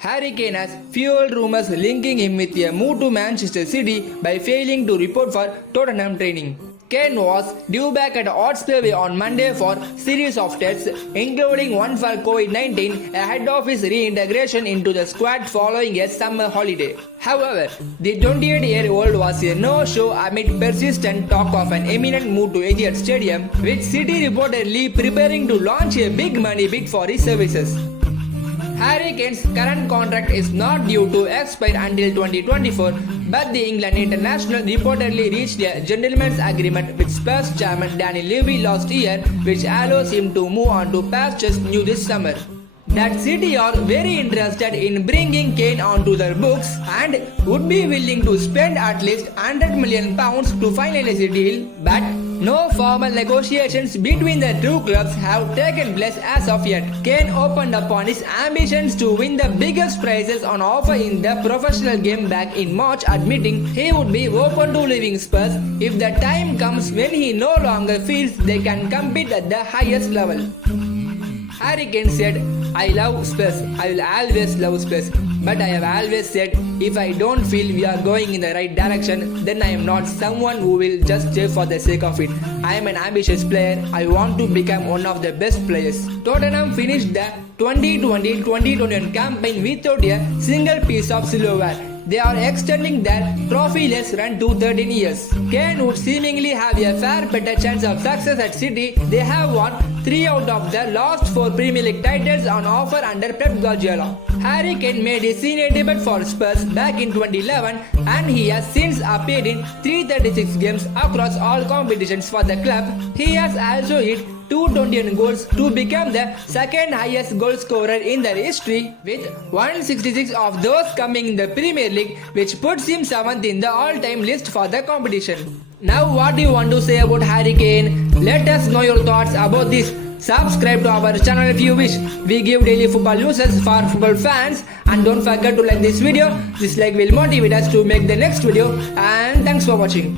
Harry Kane has fueled rumours linking him with a move to Manchester City by failing to report for Tottenham training. Kane was due back at Hotspur on Monday for series of tests, including one for COVID-19, ahead of his reintegration into the squad following a summer holiday. However, the 28-year-old was a no-show amid persistent talk of an imminent move to Etihad Stadium, with City reportedly preparing to launch a big money bid for his services. Harry Kane's current contract is not due to expire until 2024, but the England international reportedly reached a gentleman's agreement with Spurs chairman Danny Levy last year, which allows him to move on to pastures new this summer. That City are very interested in bringing Kane onto their books and would be willing to spend at least £100 million to finalize a deal, but no formal negotiations between the two clubs have taken place as of yet. Kane opened up on his ambitions to win the biggest prizes on offer in the professional game back in March, admitting he would be open to leaving Spurs if the time comes when he no longer feels they can compete at the highest level. Harry Kane said, "I love Spurs, I will always love Spurs, but I have always said if I don't feel we are going in the right direction, then I am not someone who will just stay for the sake of it. I am an ambitious player, I want to become one of the best players." Tottenham finished the 2020-2021 campaign without a single piece of silverware. They are extending their trophyless run to 13 years. Kane would seemingly have a far better chance of success at City. They have won 3 out of the last 4 Premier League titles on offer under Pep Guardiola. Harry Kane made his senior debut for Spurs back in 2011 and he has since appeared in 336 games across all competitions for the club. He has also hit 221 goals to become the second highest goal scorer in their history, with 166 of those coming in the Premier League, which puts him 7th in the all-time list for the competition. Now what do you want to say about Harry Kane? Let us know your thoughts about this. Subscribe to our channel if you wish. We give daily football news for football fans, and don't forget to like this video. This like will motivate us to make the next video, and thanks for watching.